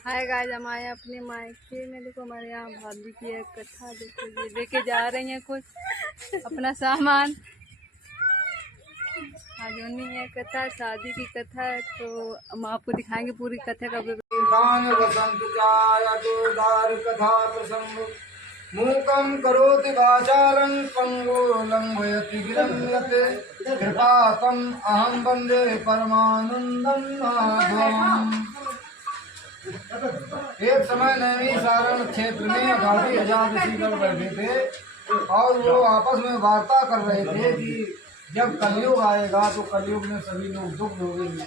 Hi guys, हम आए अपने मायके में। देखो हमारे यहाँ भाभी की एक कथा, देखो ये लेके जा रही हैं कुछ अपना सामान। आज उन्हीं है कथा, शादी की कथा है, तो हम आपको दिखाएंगे पूरी कथा का मूकं करोति वाचालं पंगो लंघयति गिरं यत् कृपा तम् अहं वन्दे परमानंदं माधवम्। एक समय नैमिषारण्य क्षेत्र में 80,000 ऋषिगण बैठे थे और वो आपस में वार्ता कर रहे थे कि जब कलयुग आएगा तो कलयुग में सभी लोग दुख भोगेंगे।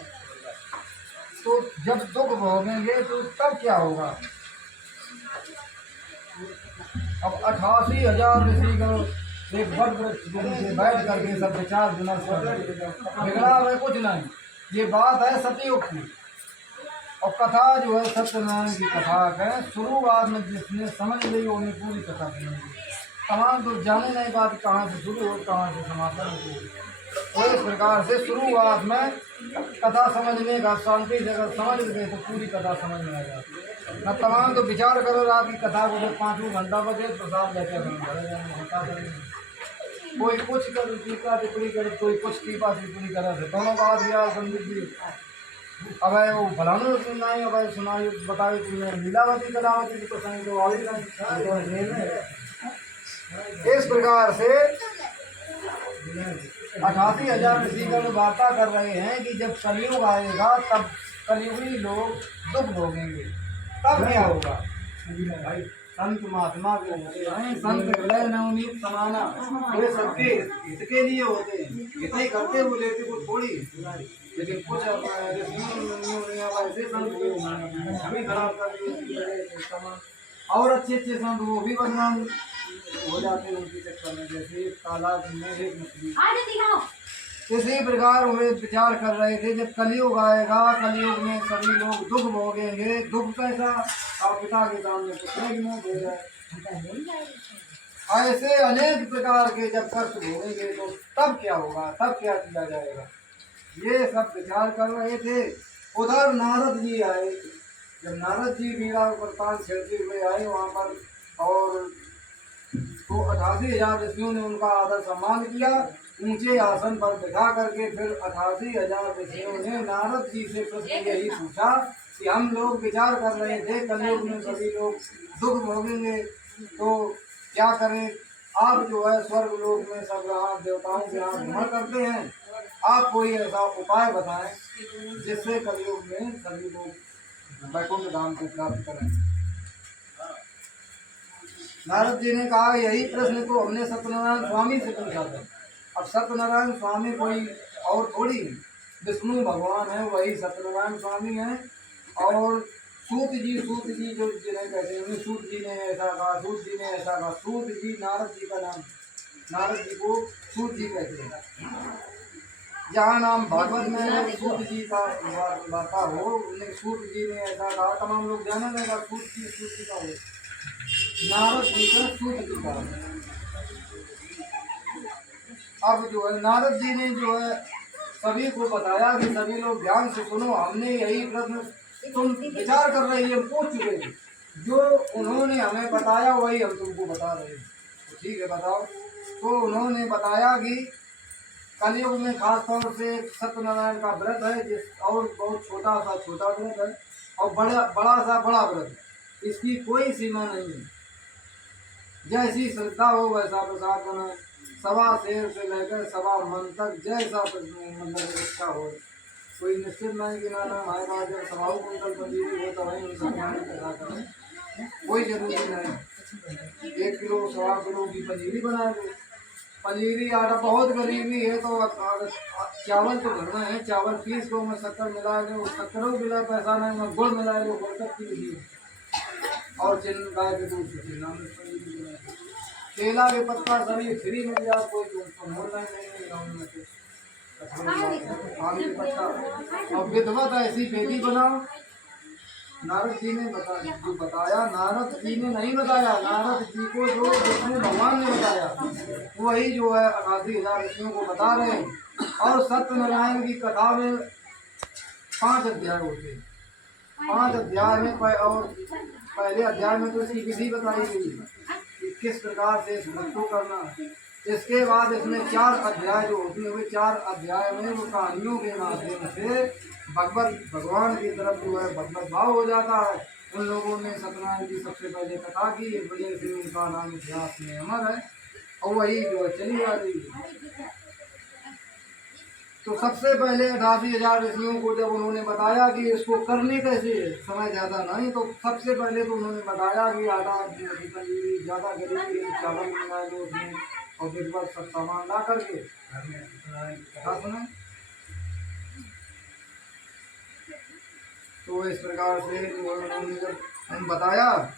तो जब दुख भोगेंगे तो तब क्या होगा। अब 88,000 ऋषिगण एक वट वृक्ष से बैठ करके सब विचार विमर्श कर रहे थे। बिगड़ा है कुछ नहीं, ये बात है सतयुग की। और कथा जो है सत्यनारायण की कथा है। शुरुआत में जिसने समझ ली उन्हें पूरी कथा सुनेंगे। तमाम तो जाने नहीं बात कहाँ से शुरू हो कहाँ से समापन हो। तो इस प्रकार से शुरुआत में कथा समझने का शांति से अगर समझ गए तो पूरी कथा समझ में आ जाती है। न तमाम तो विचार करो रात की कथा को, जब 5 घंटा बजे प्रसाद लेके होता करेंगे। कोई कुछ कर टीका टिप्पणी करे, कोई कुछ टीका टिप्पणी करे, दोनों बात यार समझ। अब वो फलानु सुनाई, अब सुनाई बताई तुमने लीलावती कलावती की प्रसंग तो आगे नहीं। इस प्रकार से 88,000 ऋषिगण वार्ता कर रहे हैं कि जब कलयुग आएगा तब कलयुगी लोग दुख भोगेंगे, तब क्या होगा। संत महात्मा जो होते हैं, संत हृदय नवनीत समाना, वे सबके हित के लिए होते हैं। हित ही करते हुए लेते को थोड़ी, लेकिन कुछ ऐसे संत भी खराब कर दिए और अच्छे अच्छे संत वो भी बदनाम हो जाते हैं उनके चक्कर में। जैसे तालाब में एक मछली, इसी प्रकार वे विचार कर रहे थे जब कलयुग आएगा, कलयुग में सभी लोग दुख भोगेंगे। दुख कैसा, और पिता के सामने पुत्र की मौत हो जाए। ऐसे अनेक प्रकार के जब कष्ट भोगेंगे तो तब क्या होगा, तब क्या किया जाएगा, ये सब विचार कर रहे थे। उधर नारद जी आए। जब नारद जी वीणा वरदान छेड़ते हुए आए वहाँ पर, और तो 88,000 ऋषियों ने उनका आदर सम्मान किया, ऊंचे आसन पर बिठा करके। फिर 88,000 ऋषियों ने नारद जी से प्रश्न यही पूछा कि हम लोग विचार कर रहे थे कलयुग में सभी लोग दुख भोगेंगे, तो क्या करें। आप जो है स्वर्ग लोक में सब यहाँ देवताओं के यहाँ भ्रमण करते हैं, आप कोई ऐसा उपाय बताएं जिससे कलयुग में सभी लोग वैकुंठ धाम को प्राप्त करें। नारद जी ने कहा यही प्रश्न तो हमने सत्यनारायण स्वामी से पूछा था। अब सत्यनारायण स्वामी कोई और थोड़ी, विष्णु भगवान है, वही सत्यनारायण स्वामी है। और सूत जी जो जिन्हें कहते हैं, सूत जी ने ऐसा कहा, सूत जी ने ऐसा कहा। सूत जी नारद जी का नाम, नारद जी को सूत जी कहते हैं। जहाँ नाम भागवत में सूत जी का वार्ता हो, उन्हें सूत जी ने ऐसा कहा, तमाम लोग जाने लगा सूत जी का हो, नारद जी का सूत जी का। अब जो है नारद जी ने जो है सभी को बताया कि सभी लोग ध्यान से सुनो, हमने यही प्रश्न तुम विचार कर रही है पूछ चुके थे, जो उन्होंने हमें बताया वही हम तुमको बता रहे हैं। तो ठीक है बताओ। तो उन्होंने बताया कि कलयुग में खास तौर से सत्यनारायण का व्रत है, जिस और बहुत छोटा व्रत है और बड़ा व्रत है, इसकी कोई सीमा नहीं है। जैसी श्रद्धा हो वैसा प्रसाद बनाए, सवा शेर से लेकर सवा मन तक जैसा मतलब इच्छा हो। कोई निश्चित नहीं कि ना आएगा जब सवाऊ कुंतल पंजीरी हो तो वहीं करें, कोई जरूरी नहीं। 1 किलो 1.25 किलो की पंजीरी बना दो। पंजीरी आटा बहुत गरीबी है तो चावल तो भरना है, चावल पीस को मैं शक्कर मिला दो, शक्करों मिला पैसा नहीं, मैं गुड़ मिला दो, गुड़ तक की विधि और गाय के दूध से केला के पत्ता सभी फ्री मिल जाए, कोई तो मोड़ना नहीं गाँव में से आम के पत्ता। और विधवत ऐसी बेटी बनाओ। नारद जी ने बताया, नारद जी ने नहीं बताया, नारद जी को जो विष्णु भगवान ने बताया वही जो है 88,000 ऋषियों को बता रहे हैं। और सत्यनारायण की कथा में 5 अध्याय होते हैं। 5 अध्याय में और पहले अध्याय में तो इसकी विधि बताई गई कि किस प्रकार से इस व्रत को करना है। इसके बाद इसमें 4 अध्याय जो होती है, 4 अध्याय में वो कहानियों के माध्यम से भगवान की तरफ जो है भगवत भाव हो जाता है। उन लोगों ने सत्यनारायण की सबसे पहले कथा की, इस वजह से उनका नाम इतिहास में अमर है और वही जो है चली आ रही है। तो सबसे पहले 88,000 ऋषियों को जब उन्होंने बताया कि इसको करने कैसे, समय ज़्यादा नहीं, तो सबसे पहले तो उन्होंने बताया कि आटा ज़्यादा गरीब चावल मिला दो उसमें और फिर बस सब सामान ला करके कथा सुने। तो इस प्रकार से उन्होंने जब बताया,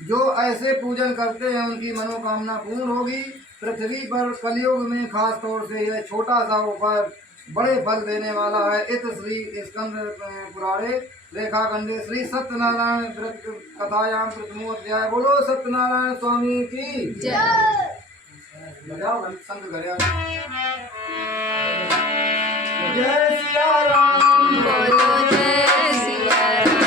जो ऐसे पूजन करते हैं उनकी मनोकामना पूर्ण होगी। पृथ्वी पर कलयुग में खास तौर से यह छोटा सा उपाय बड़े फल देने वाला है। इत श्री स्कंद पुराणे रेखाखंडे श्री सत्यनारायण व्रत कथायाम प्रथमो अध्याय। बोलो सत्यनारायण स्वामी की जय। संत घरे जय सिया राम, बोलो जय सिया राम।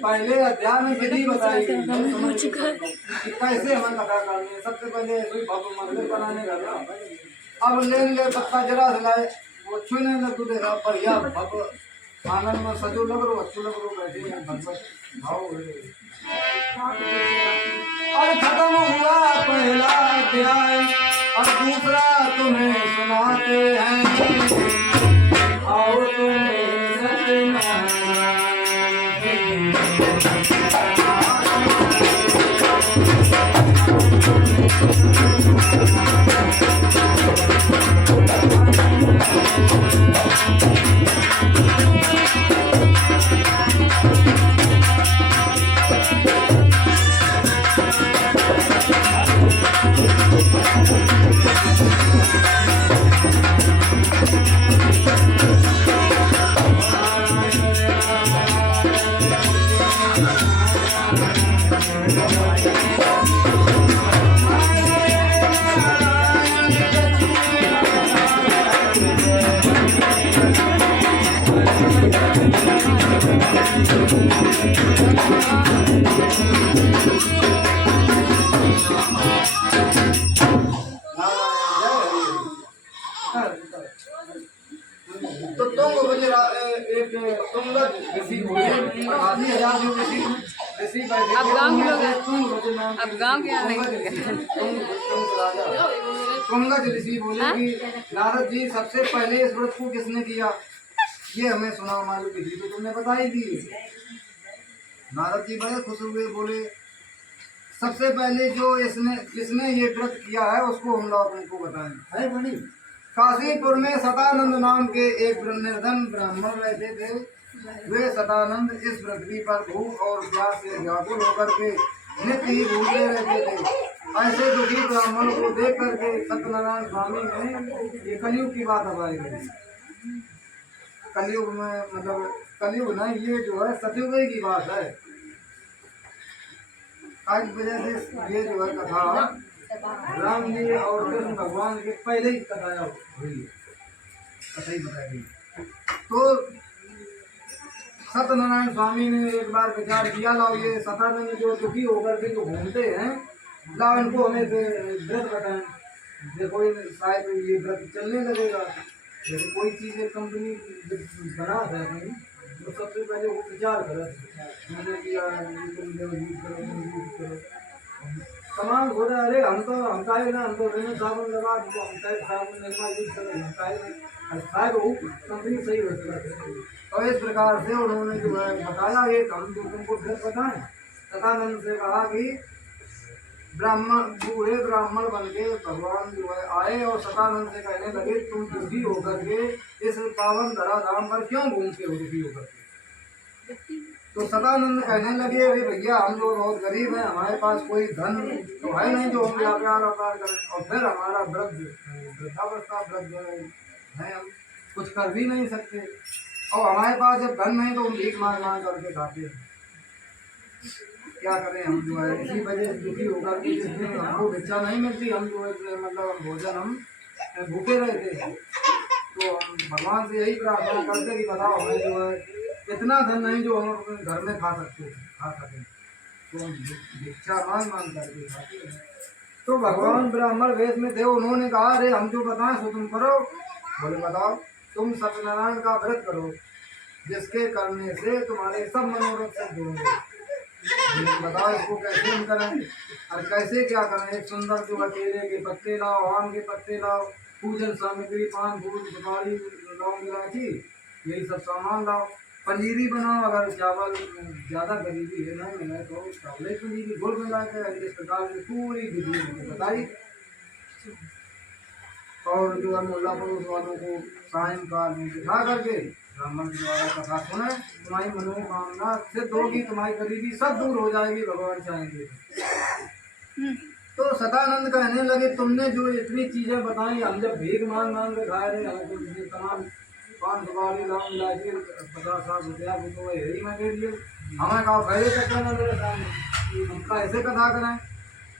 पहले अध्याय में विधि बताई गई कैसे हमें कथा करनी है। सबसे पहले भव्य मंदिर बनाने लगा, अब लेंगे पत्ता जरा से लाए वो छूने लग तो देखा बढ़िया भव्य आंगन में सजो लग रो, अच्छो लग रो, बैठे हैं भगवत भाव। और खत्म हुआ पहला अध्याय, और दूसरा तुम्हें सुनाते हैं। आओ तुम्हें तो तुंगत ऋषि बोले, 88,000 जो ऋषि बैठे अब गांव के लोग, अब गांव के यहाँ तुंगत ऋषि बोले कि नारद जी सबसे पहले इस व्रत को किसने किया, ये हमें सुना मालूम विधि तो तुमने बताई थी। नारद जी बड़े खुश हुए, बोले सबसे पहले जो इसने ये व्रत किया है उसको हम लोग उनको बताएं। है बड़ी काशीपुर में सतानंद नाम के एक निर्धन ब्राह्मण रहते थे। वे सतानंद इस पृथ्वी पर भूख और प्यास से व्याकुल होकर के नित्य ही भूखे रहते थे। ऐसे दुखी ब्राह्मण को देख करके सत्यनारायण स्वामी ने, ये कलयुग की बात अब आई गई, कलयुग में मतलब कलयुग नहीं, ये जो है सतयुग की बात है। आज वजह से ये जो है कथा राम जी और कृष्ण भगवान के पहले ही कथा हुई है, कथा ही बताई गई। तो सत्यनारायण स्वामी ने एक बार विचार किया, लाओ ये सतानंद जो दुखी होकर के जो घूमते हैं, लाओ इनको हमें व्रत बताएं, देखो शायद ये व्रत चलने लगेगा। जैसे कोई चीज़ एक कंपनी बना है नहीं, तो सबसे पहले वो विचार करो, मैंने किया करो सामान हो रहा है। अरे हम का है ना, हम तो साबुन लगा, हम साबुन लगवा यूज करें, शायद वो कंपनी सही हो सकती है। तो इस प्रकार से उन्होंने जो है बताया, एक हम जो तुमको फिर बताएं। सतानंद से कहा कि ब्राह्मण बूढ़े ब्राह्मण बन के भगवान जो है आए और सतानंद से कहने लगे तुम दुखी होकर के इस पावन धरा धाम पर क्यों घूमते हो दुखी होकर के। तो सदानंद कहने लगे अरे भैया हम लोग बहुत गरीब हैं, हमारे पास कोई धन तो है नहीं जो हम व्यापार व्यापार करें, और फिर हमारा वृद्धावस्था वृद्ध है, हम कुछ कर भी नहीं सकते, और हमारे पास जब धन नहीं तो हम भीख मांग मांग करके खाते हैं, क्या करें हम जो है। इसी वजह से दुखी होकर के जिस दिन हमको भिक्षा नहीं मिलती हम जो है मतलब भोजन हम भूखे रहते हैं, तो हम भगवान से यही प्रार्थना करते कि बताओ हमें जो है इतना धन नहीं जो हम अपने घर में खा सकें, तो हम भिक्षा मांग मांग करके खाते हैं। तो भगवान ब्राह्मण वेश में थे, उन्होंने कहा अरे हम जो बताएं सो तुम करो। बोले बताओ। तुम सत्यनारायण का व्रत करो जिसके करने से तुम्हारे सब मनोरथ सिद्ध होंगे। बताओ इसको कैसे हम करें और कैसे क्या करें। एक सुंदर जो केले के पत्ते लाओ, आम के पत्ते लाओ, पूजन सामग्री पान फूल सुपारी लौंग इलायची यही सब सामान लाओ, पंजीरी बनाओ, अगर चावल ज़्यादा गरीबी है नहीं मिले तो चावल पंजीरी गुड़ मिला कर इस प्रकार की पूरी विधि बताई। और जो है मोहल्ला पड़ोस वालों को सायंकाल में बिठा करके ब्राह्मण के द्वारा कथा सुने, तुम्हारी मनोकामना सिद्ध होगी, तुम्हारी गरीबी सब दूर हो जाएगी भगवान चाहेंगे। तो सदानंद कहने लगे तुमने जो इतनी चीजें बताई, हम जब भीख मांग मांग के खाए रहे हमको तमाम पान सुपारी लौंग इलायची 50-60 रुपया तो यही मैं दे दिए, हमें कहा पहले तक करना मेरे सामने, हम कैसे कथा करें।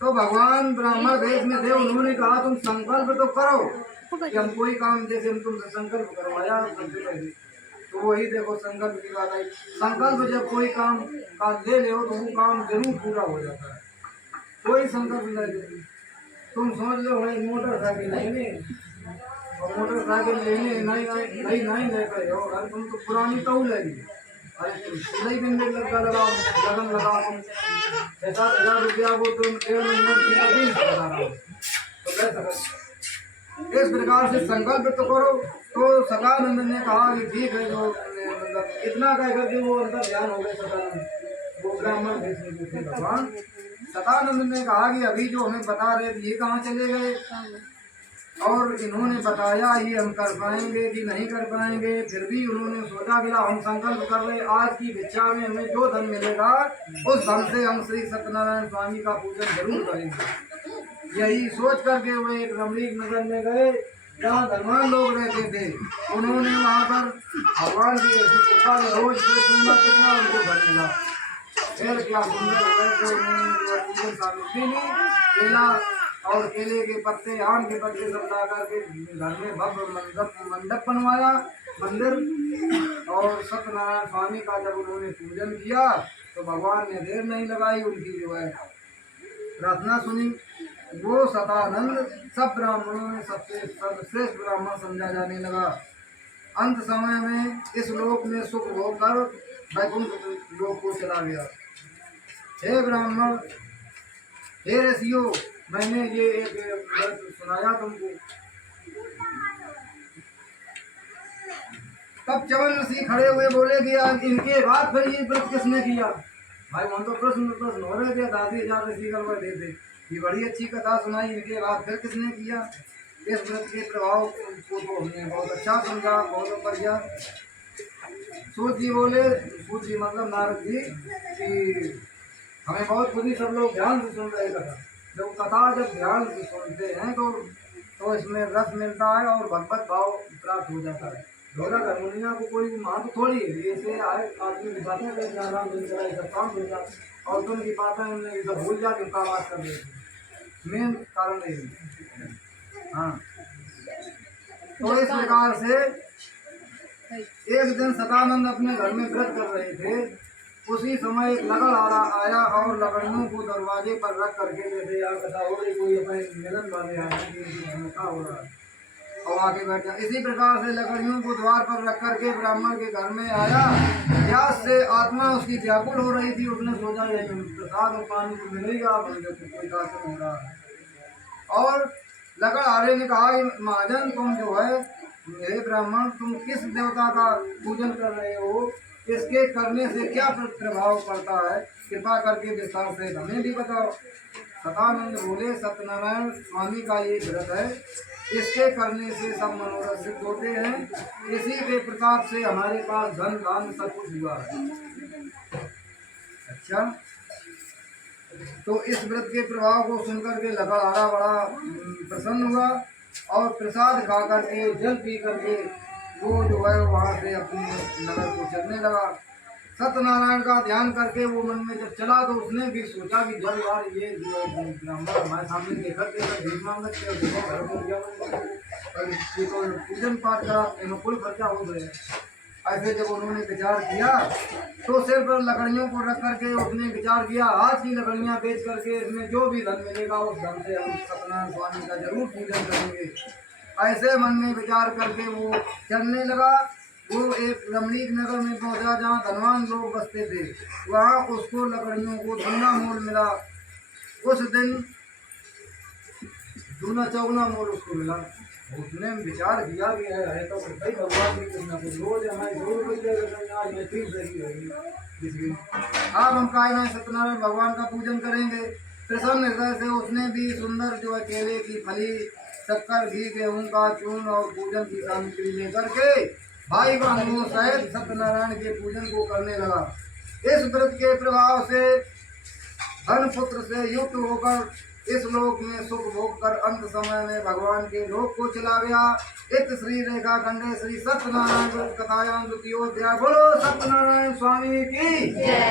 तो भगवान ब्राह्मण वेश में थे, उन्होंने कहा तुम संकल्प तो करो कि हम कोई काम, जैसे हम तुमसे संकल्प करवाया सबसे पहले, तो वही देखो संकल्प की बात आई। संकल्प जब कोई काम का ले ले तो वो काम जरूर पूरा हो जाता है। कोई संकल्प नहीं, तुम सोच लो भाई मोटरसाइकिल लेंगे और मोटरसाइकिल लेने नहीं ले पाए हो, अरे तुम तो पुरानी तो लेगी, अरे सिलाई बिंदे लगा लगाओ लगन लगाओ, 7,000 रुपया वो तुम 1.5 महीने बता रहा हो तो ले सकते। इस प्रकार से संकल्प तो करो। तो सदानंद ने कहा कि ठीक है, जो मतलब इतना कह करके वो अंदर ध्यान हो गए सदानंद, वो ब्राह्मण थे भगवान। सदानंद ने कहा कि अभी जो हमें बता रहे थे ये कहाँ चले गए, और इन्होंने बताया ये हम कर पाएंगे कि नहीं कर पाएंगे। फिर भी उन्होंने सोचा कि हम संकल्प कर रहे आज की भिक्षा में हमें जो धन मिलेगा उस धन से हम श्री सत्यनारायण स्वामी का पूजन जरूर करेंगे। यही सोच करके वो एक रमणीक नगर में गए जहाँ धनवान लोग रहते थे। उन्होंने वहाँ पर भगवान की ऐसी कृपा रोज से सुना कितना उनको धन मिला। फिर क्या सुंदर पूजन सामग्री ली, केला और केले के पत्ते आम के पत्ते सब ला करके घर में भव्य मंडप बनवाया, मंदिर। और सत्यनारायण स्वामी का जब उन्होंने पूजन किया तो भगवान ने देर नहीं लगाई, उनकी जो है प्रार्थना सुनी। वो सदानंद सब ब्राह्मणों में सबसे सर्वश्रेष्ठ ब्राह्मण समझा जाने लगा। अंत समय में इस लोक में सुख भोग कर वैकुंठ लोक को चला गया। हे ब्राह्मण, हे ऋषियों, मैंने ये एक व्रत सुनाया तुमको। तब च्यवन ऋषि खड़े हुए बोले कि इनके बाद फिर ये व्रत किसने किया। भाई वहाँ तो प्रश्न हो रहे थे, 10,000 ऋषि कर बैठे थे, ये बड़ी अच्छी कथा सुनाई, इनके बाद फिर किसने किया। इस व्रत के प्रभाव को तो हमने बहुत अच्छा समझा, बहुत बढ़िया। सूत जी बोले, सूत जी मतलब नारद जी, कि हमें बहुत खुशी, सब लोग ध्यान से सुन रहे कथा। जब कथा जब ध्यान से सुनते हैं तो इसमें रस मिलता है और भगवत भाव प्राप्त हो जाता है। ढोलक हारमोनिया को कोई महत्व थोड़ी है, जैसे आए आदमी की बातें करके आराम मिल जाए, सब काम मिल जाए, और तुम की बातें हमने सब भूल जाते उनका बात कर रहे थे। मेन कारण यही है। हाँ, तो इस प्रकार से एक दिन सदानंद अपने घर में व्रत कर रहे थे। उसी समय एक लगड़ आया और लगड़ियों को दरवाजे पर रख करके जैसे यार कथा हो रही, कोई अपने मिलन वाले आए क्या हो रहा है, और आके बैठ गया। इसी प्रकार से लगड़ियों को द्वार पर रख करके ब्राह्मण के घर में आया। प्यास से आत्मा उसकी व्याकुल हो रही थी। उसने सोचा प्रसाद और पानी को मिलेगा, कोई शासन हो रहा है। और लगड़ आर्य ने कहा महाजन, तुम जो है हे ब्राह्मण, तुम किस देवता का पूजन कर रहे हो, इसके करने से क्या प्रभाव पड़ता है, कृपा करके विस्तार से हमें भी बताओ। सतानंद बोले सत्यनारायण स्वामी का ये व्रत है, इसके करने से सब मनोरथ सिद्ध होते हैं। इसी के प्रताप से हमारे पास धन दान सब कुछ हुआ है। अच्छा, तो इस व्रत के प्रभाव को सुनकर के लकड़हारा बड़ा प्रसन्न हुआ और प्रसाद खा करके जल पी करके वो जो है वहाँ से अपने नगर को चलने लगा। सत्यनारायण का ध्यान करके वो मन में जब चला तो उसने भी सोचा कि जब यार ये जो है ब्राह्मण हमारे सामने देखा भीख मांगत थे, देखो घर में गया और ये तो पूजन पाठ का अनुकूल खर्चा हो गया। ऐसे जब उन्होंने विचार किया तो सिर पर लकड़ियों को रख करके उसने विचार किया, आज की लकड़ियाँ बेच करके इसमें जो भी धन मिलेगा उस धन से हम सत्यनारायण स्वामी का जरूर पूजन करेंगे। ऐसे मन में विचार करके वो चलने लगा। वो एक रमणीक नगर में पहुंचा जहाँ धनवान लोग बसते थे। वहाँ उसको लकड़ियों को दूना मोल मिला। उस दिन दूना चौगुना मोल उसको मिला। उसने विचार किया कि है तो भाई भगवान की कुछ ना कुछ रोज हमारे 2 रुपये आज में ठीक सही होगी। अब हम काय में सत्यनारायण भगवान का पूजन करेंगे। प्रसन्न हृदय से उसने भी सुंदर जो है केले की फली, शक्कर, घी, गेहूं का चूर्ण और पूजन की सामग्री लेकर के भाई बहनों सहित सत्यनारायण के पूजन को करने लगा। इस व्रत के प्रभाव से धन पुत्र से युक्त होकर इस लोक में सुख भोग कर अंत समय में भगवान के लोक को चला गया। इत श्री रेखा खंडे श्री सत्यनारायण व्रत कथायां द्वितीयोध्याय। बोलो सत्यनारायण स्वामी की जय।